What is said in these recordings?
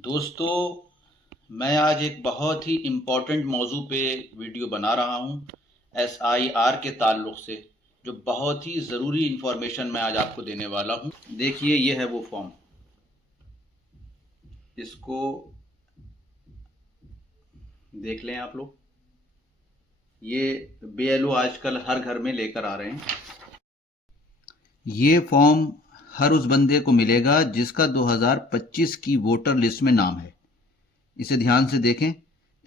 दोस्तों, मैं आज एक बहुत ही इम्पोर्टेंट मौजू पे वीडियो बना रहा हूँ SIR के ताल्लुक़ से, जो बहुत ही ज़रूरी इन्फॉर्मेशन मैं आज आपको देने वाला हूँ। देखिए, ये है वो फॉर्म। इसको देख लें आप लोग। ये BLO आजकल हर घर में लेकर आ रहे हैं। ये फॉर्म हर उस बंदे को मिलेगा जिसका 2025 की वोटर लिस्ट में नाम है। इसे ध्यान से देखें,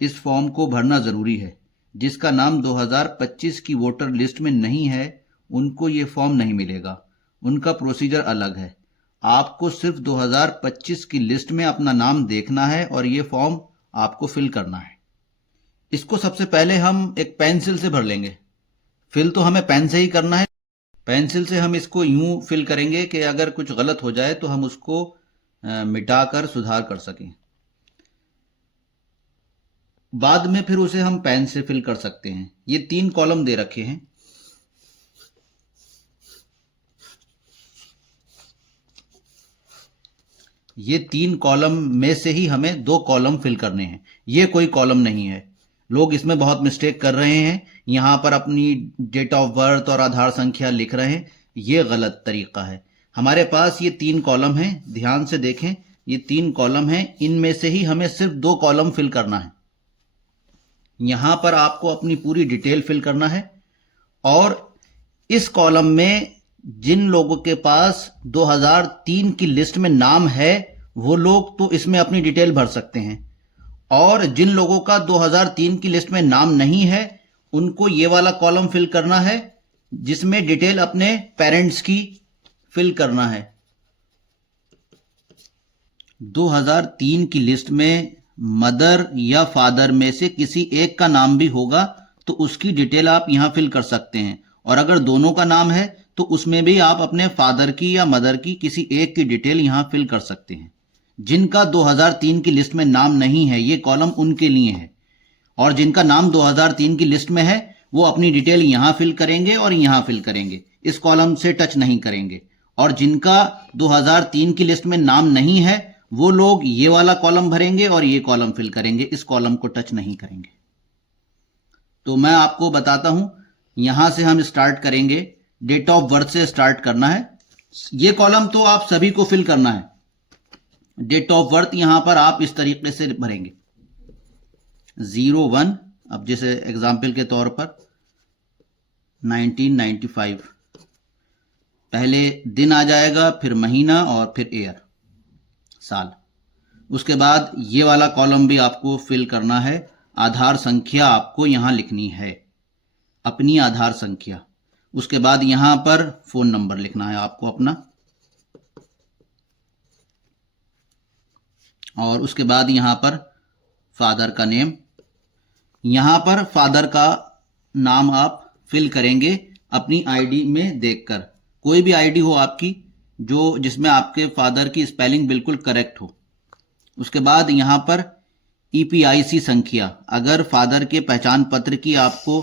इस फॉर्म को भरना ज़रूरी है। जिसका नाम 2025 की वोटर लिस्ट में नहीं है, उनको ये फॉर्म नहीं मिलेगा। उनका प्रोसीजर अलग है। आपको सिर्फ 2025 की लिस्ट में अपना नाम देखना है और ये फॉर्म आपको फिल करना है। इसको सबसे पहले हम एक पेंसिल से भर लेंगे। फिल तो हमें पेन से ही करना है। पेंसिल से हम इसको यूं फिल करेंगे कि अगर कुछ गलत हो जाए तो हम उसको मिटाकर सुधार कर सकें। बाद में फिर उसे हम पेन से फिल कर सकते हैं। ये 3 कॉलम दे रखे हैं। ये 3 कॉलम में से ही हमें 2 कॉलम फिल करने हैं। ये कोई कॉलम नहीं है। लोग इसमें बहुत मिस्टेक कर रहे हैं। यहाँ पर अपनी डेट ऑफ बर्थ और आधार संख्या लिख रहे हैं। ये गलत तरीका है। हमारे पास ये 3 कॉलम हैं। ध्यान से देखें, ये 3 कॉलम हैं। इनमें से ही हमें सिर्फ 2 कॉलम फिल करना है। यहां पर आपको अपनी पूरी डिटेल फिल करना है और इस कॉलम में जिन लोगों के पास 2003 की लिस्ट में नाम है वो लोग तो इसमें अपनी डिटेल भर सकते हैं, और जिन लोगों का 2003 की लिस्ट में नाम नहीं है उनको ये वाला कॉलम फिल करना है जिसमें डिटेल अपने पेरेंट्स की फिल करना है। 2003 की लिस्ट में मदर या फादर में से किसी एक का नाम भी होगा तो उसकी डिटेल आप यहां फिल कर सकते हैं, और अगर दोनों का नाम है तो उसमें भी आप अपने फादर की या मदर की किसी एक की डिटेल यहां फिल कर सकते हैं। जिनका 2003 की लिस्ट में नाम नहीं है, ये कॉलम उनके लिए है, और जिनका नाम 2003 की लिस्ट में है वो अपनी डिटेल यहां फिल करेंगे और यहां फिल करेंगे, इस कॉलम से टच नहीं करेंगे। और जिनका 2003 की लिस्ट में नाम नहीं है वो लोग ये वाला कॉलम भरेंगे और ये कॉलम फिल करेंगे, इस कॉलम को टच नहीं करेंगे। तो मैं आपको बताता हूं, यहां से हम स्टार्ट करेंगे। डेट ऑफ बर्थ से स्टार्ट करना है। ये कॉलम तो आप सभी को फिल करना है। डेट ऑफ बर्थ यहां पर आप इस तरीके से भरेंगे 01, अब जैसे एग्जाम्पल के तौर पर 1995, पहले दिन आ जाएगा, फिर महीना और फिर ईयर, साल। उसके बाद ये वाला कॉलम भी आपको फिल करना है। आधार संख्या आपको यहां लिखनी है, अपनी आधार संख्या। उसके बाद यहां पर फोन नंबर लिखना है आपको अपना, और उसके बाद यहां पर फादर का नेम। यहां पर फादर का नाम आप फिल करेंगे अपनी आईडी में देखकर। कोई भी आईडी हो आपकी जो जिसमें आपके फादर की स्पेलिंग बिल्कुल करेक्ट हो। उसके बाद यहां पर EPIC संख्या, अगर फादर के पहचान पत्र की आपको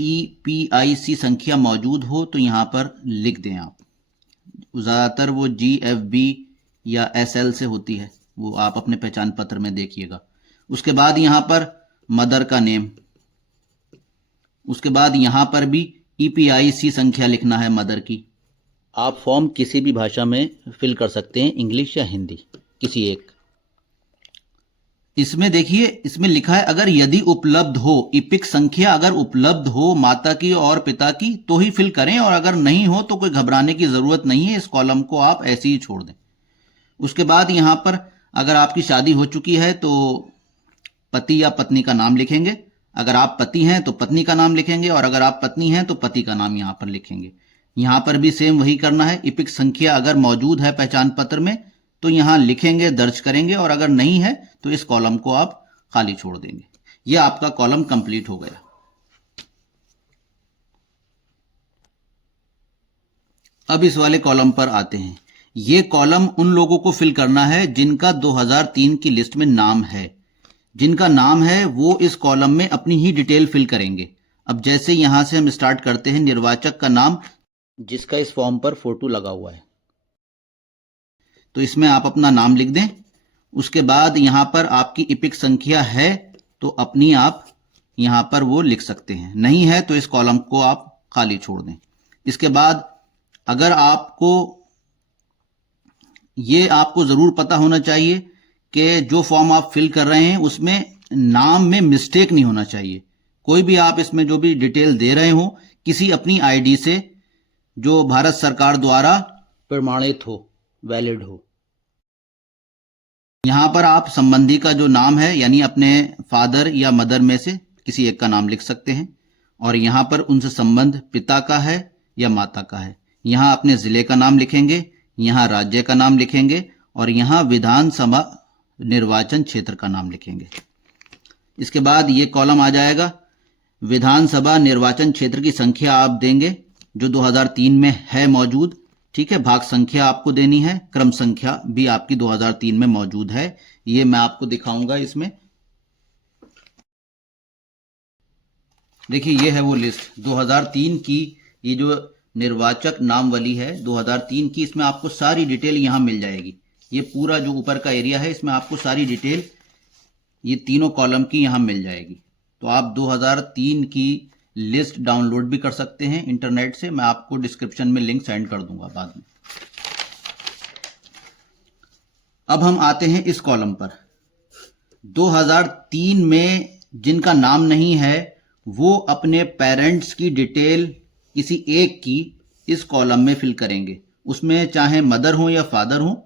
EPIC संख्या मौजूद हो तो यहां पर लिख दें आप। ज़्यादातर वो GFB या SL से होती है, वो आप अपने पहचान पत्र में देखिएगा। उसके बाद यहां पर मदर का नेम। उसके बाद यहां पर भी EPIC संख्या लिखना है मदर की। आप फॉर्म किसी भी भाषा में फिल कर सकते हैं, इंग्लिश या हिंदी, किसी एक। इसमें देखिए, इसमें लिखा है अगर यदि उपलब्ध हो, इपिक संख्या अगर उपलब्ध हो माता की और पिता की तो ही फिल करें, और अगर नहीं हो तो कोई घबराने की जरूरत नहीं है, इस कॉलम को आप ऐसे ही छोड़ दें। उसके बाद यहां पर अगर आपकी शादी हो चुकी है तो पति या पत्नी का नाम लिखेंगे। अगर आप पति हैं तो पत्नी का नाम लिखेंगे, और अगर आप पत्नी हैं तो पति का नाम यहां पर लिखेंगे। यहां पर भी सेम वही करना है। इपिक संख्या अगर मौजूद है पहचान पत्र में तो यहां लिखेंगे, दर्ज करेंगे, और अगर नहीं है तो इस कॉलम को आप खाली छोड़ देंगे। यह आपका कॉलम कंप्लीट हो गया। अब इस वाले कॉलम पर आते हैं। यह कॉलम उन लोगों को फिल करना है जिनका 2003 की लिस्ट में नाम है। जिनका नाम है वो इस कॉलम में अपनी ही डिटेल फिल करेंगे। अब जैसे यहां से हम स्टार्ट करते हैं, निर्वाचक का नाम जिसका इस फॉर्म पर फोटो लगा हुआ है, तो इसमें आप अपना नाम लिख दें। उसके बाद यहाँ पर आपकी इपिक संख्या है तो अपनी आप यहाँ पर वो लिख सकते हैं, नहीं है तो इस कॉलम को आप खाली छोड़ दें। इसके बाद अगर आपको जरूर पता होना चाहिए कि जो फॉर्म आप फिल कर रहे हैं उसमें नाम में मिस्टेक नहीं होना चाहिए। कोई भी आप इसमें जो भी डिटेल दे रहे हो किसी अपनी आईडी से जो भारत सरकार द्वारा प्रमाणित हो, वैलिड हो। यहां पर आप संबंधी का जो नाम है यानी अपने फादर या मदर में से किसी एक का नाम लिख सकते हैं, और यहां पर उनसे संबंध पिता का है या माता का है। यहां अपने जिले का नाम लिखेंगे, यहां राज्य का नाम लिखेंगे और यहां विधानसभा निर्वाचन क्षेत्र का नाम लिखेंगे। इसके बाद ये कॉलम आ जाएगा, विधानसभा निर्वाचन क्षेत्र की संख्या आप देंगे जो 2003 में है मौजूद, ठीक है। भाग संख्या आपको देनी है, क्रम संख्या भी आपकी 2003 में मौजूद है, ये मैं आपको दिखाऊंगा। इसमें देखिए ये है वो लिस्ट 2003 की, ये जो निर्वाचक नामवली है 2003 की, इसमें आपको सारी डिटेल यहां मिल जाएगी। ये पूरा जो ऊपर का एरिया है इसमें आपको सारी डिटेल ये तीनों कॉलम की यहां मिल जाएगी। तो आप 2003 की लिस्ट डाउनलोड भी कर सकते हैं इंटरनेट से, मैं आपको डिस्क्रिप्शन में लिंक सेंड कर दूंगा बाद में। अब हम आते हैं इस कॉलम पर। 2003 में जिनका नाम नहीं है वो अपने पेरेंट्स की डिटेल किसी एक की इस कॉलम में फिल करेंगे, उसमें चाहे मदर हो या फादर हो।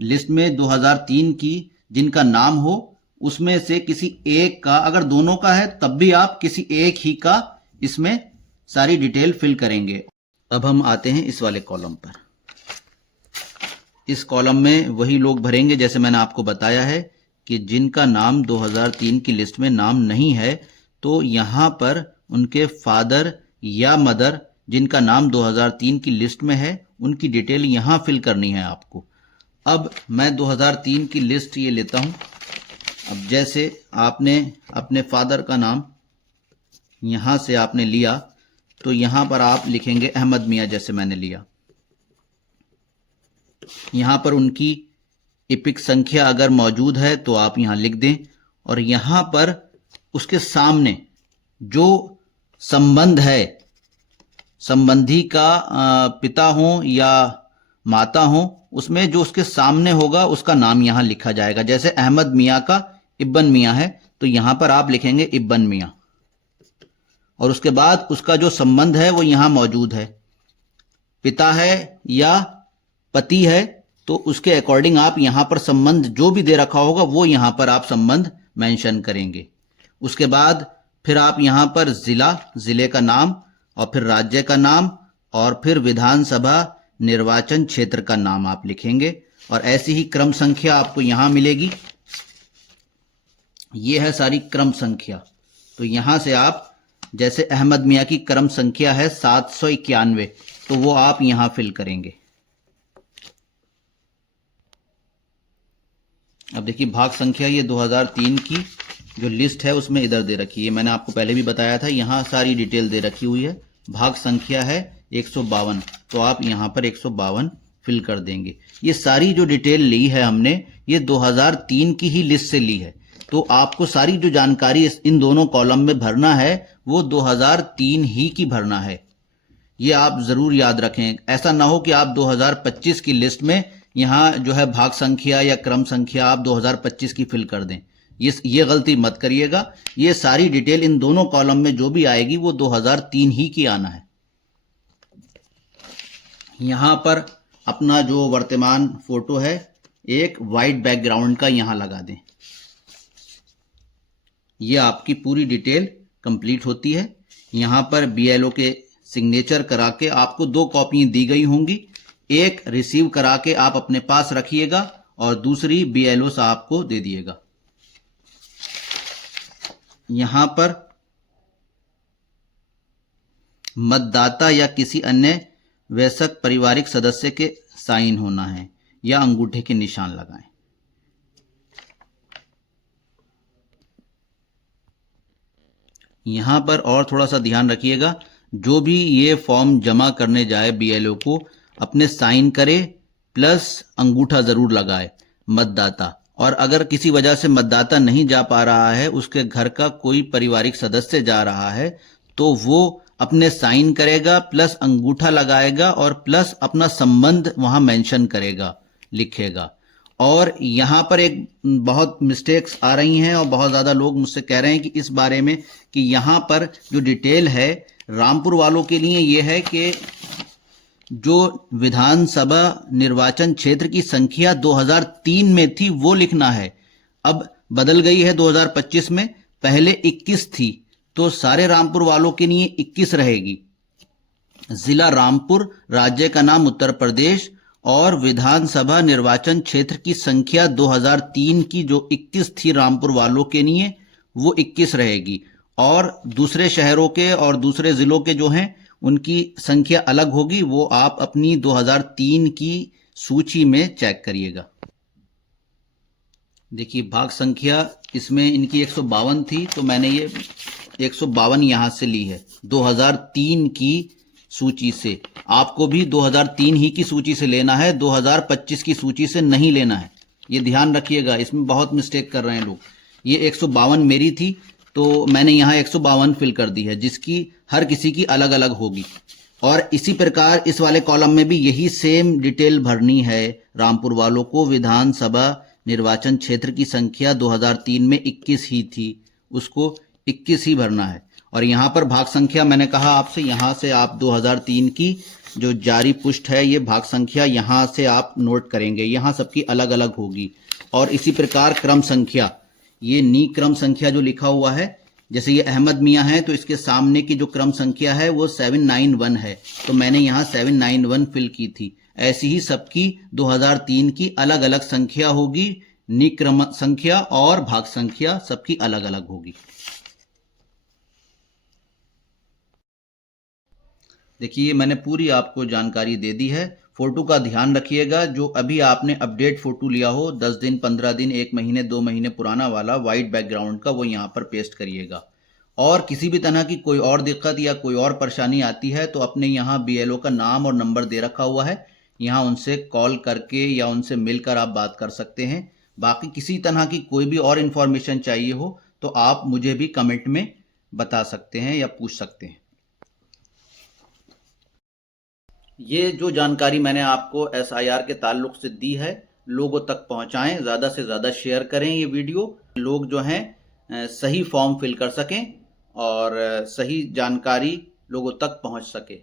लिस्ट में 2003 की जिनका नाम हो उसमें से किसी एक का, अगर दोनों का है तब भी आप किसी एक ही का इसमें सारी डिटेल फिल करेंगे। अब हम आते हैं इस वाले कॉलम पर। इस कॉलम में वही लोग भरेंगे जैसे मैंने आपको बताया है कि जिनका नाम 2003 की लिस्ट में नाम नहीं है तो यहां पर उनके फादर या मदर जिनका नाम 2003 की लिस्ट में है उनकी डिटेल यहां फिल करनी है आपको। अब मैं 2003 की लिस्ट ये लेता हूं। अब जैसे आपने अपने फादर का नाम यहां से आपने लिया तो यहां पर आप लिखेंगे अहमद मियां, जैसे मैंने लिया। यहां पर उनकी इपिक संख्या अगर मौजूद है तो आप यहां लिख दें, और यहां पर उसके सामने जो संबंध है, संबंधी का पिता हो या माता हो, उसमें जो उसके सामने होगा उसका नाम यहां लिखा जाएगा। जैसे अहमद मियां का इब्बन मियां है तो यहां पर आप लिखेंगे इब्बन मियां, और उसके बाद उसका जो संबंध है वो यहां मौजूद है, पिता है या पति है तो उसके अकॉर्डिंग आप यहां पर संबंध जो भी दे रखा होगा वो यहां पर आप संबंध मेंशन करेंगे। उसके बाद फिर आप यहां पर जिले का नाम और फिर राज्य का नाम और फिर विधानसभा निर्वाचन क्षेत्र का नाम आप लिखेंगे, और ऐसी ही क्रम संख्या आपको यहां मिलेगी। ये है सारी क्रम संख्या। तो यहां से आप जैसे अहमद मियां की क्रम संख्या है 791 तो वो आप यहां फिल करेंगे। अब देखिए भाग संख्या ये 2003 की जो लिस्ट है उसमें इधर दे रखी है, मैंने आपको पहले भी बताया था, यहां सारी डिटेल दे रखी हुई है। भाग संख्या है 152 तो आप यहां पर 152 फिल कर देंगे। ये सारी जो डिटेल ली है हमने ये 2003 की ही लिस्ट से ली है, तो आपको सारी जो जानकारी इन दोनों कॉलम में भरना है वो 2003 ही की भरना है। ये आप जरूर याद रखें, ऐसा ना हो कि आप 2025 की लिस्ट में यहां जो है भाग संख्या या क्रम संख्या आप 2025 की फिल कर दें। ये गलती मत करिएगा। ये सारी डिटेल इन दोनों कॉलम में जो भी आएगी वो 2003 ही की आना है। यहां पर अपना जो वर्तमान फोटो है एक वाइट बैकग्राउंड का यहां लगा दें। ये आपकी पूरी डिटेल कंप्लीट होती है। यहां पर बीएलओ के सिग्नेचर करा के आपको 2 कॉपी दी गई होंगी, एक रिसीव करा के आप अपने पास रखिएगा और दूसरी बीएलओ साहब को दे दिएगा। यहां पर मतदाता या किसी अन्य वयस्क पारिवारिक सदस्य के साइन होना है या अंगूठे के निशान लगाएं। यहां पर और थोड़ा सा ध्यान रखिएगा, जो भी ये फॉर्म जमा करने जाए बीएलओ को अपने साइन करे प्लस अंगूठा जरूर लगाए मतदाता, और अगर किसी वजह से मतदाता नहीं जा पा रहा है, उसके घर का कोई पारिवारिक सदस्य जा रहा है, तो वो अपने साइन करेगा, प्लस अंगूठा लगाएगा और प्लस अपना संबंध वहां मेंशन करेगा, लिखेगा। और यहाँ पर एक बहुत मिस्टेक्स आ रही हैं और बहुत ज़्यादा लोग मुझसे कह रहे हैं कि इस बारे में कि यहाँ पर जो डिटेल है रामपुर वालों के लिए ये है कि जो विधानसभा निर्वाचन क्षेत्र की संख्या 2003 में थी वो लिखना है। अब बदल गई है 2025 में, पहले 21 थी, तो सारे रामपुर वालों के लिए 21 रहेगी। जिला रामपुर, राज्य का नाम उत्तर प्रदेश और विधानसभा निर्वाचन क्षेत्र की संख्या 2003 की जो 21 थी रामपुर वालों के लिए वो 21 रहेगी। और दूसरे शहरों के और दूसरे जिलों के जो हैं उनकी संख्या अलग होगी, वो आप अपनी 2003 की सूची में चेक करिएगा। देखिए भाग संख्या इसमें इनकी 152 थी, तो मैंने ये 152 यहां से ली है 2003 की सूची से। आपको भी 2003 ही की सूची से लेना है, 2025 की सूची से नहीं लेना है, ये ध्यान रखिएगा। इसमें बहुत मिस्टेक कर रहे हैं लोग। ये 152 मेरी थी तो मैंने यहाँ 152 फिल कर दी है, जिसकी हर किसी की अलग अलग होगी। और इसी प्रकार इस वाले कॉलम में भी यही सेम डिटेल भरनी है रामपुर वालों को। विधानसभा निर्वाचन क्षेत्र की संख्या 2003 में 21 ही थी, उसको 21 ही भरना है। और यहाँ पर भाग संख्या मैंने कहा आपसे, यहाँ से आप 2003 की जो जारी पुष्ट है ये भाग संख्या यहाँ से आप नोट करेंगे, यहाँ सबकी अलग अलग होगी। और इसी प्रकार क्रम संख्या, ये नी क्रम संख्या जो लिखा हुआ है, जैसे ये अहमद मियाँ है तो इसके सामने की जो क्रम संख्या है वो 791 है, तो मैंने यहाँ 791 फिल की थी। ऐसी ही सबकी 2003 की अलग अलग संख्या होगी, नी क्रम संख्या और भाग संख्या सबकी अलग अलग होगी। देखिए मैंने पूरी आपको जानकारी दे दी है। फोटो का ध्यान रखिएगा, जो अभी आपने अपडेट फोटो लिया हो 10 दिन 15 दिन 1 महीने 2 महीने पुराना वाला वाइट बैकग्राउंड का, वो यहाँ पर पेस्ट करिएगा। और किसी भी तरह की कोई और दिक्कत या कोई और परेशानी आती है तो अपने यहाँ बीएलओ का नाम और नंबर दे रखा हुआ है, यहाँ उनसे कॉल करके या उनसे मिलकर आप बात कर सकते हैं। बाकी किसी तरह की कोई भी और इन्फॉर्मेशन चाहिए हो तो आप मुझे भी कमेंट में बता सकते हैं या पूछ सकते हैं। ये जो जानकारी मैंने आपको एसआईआर के ताल्लुक से दी है, लोगों तक पहुंचाएं, ज़्यादा से ज़्यादा शेयर करें ये वीडियो, लोग जो हैं सही फॉर्म फिल कर सकें और सही जानकारी लोगों तक पहुंच सके।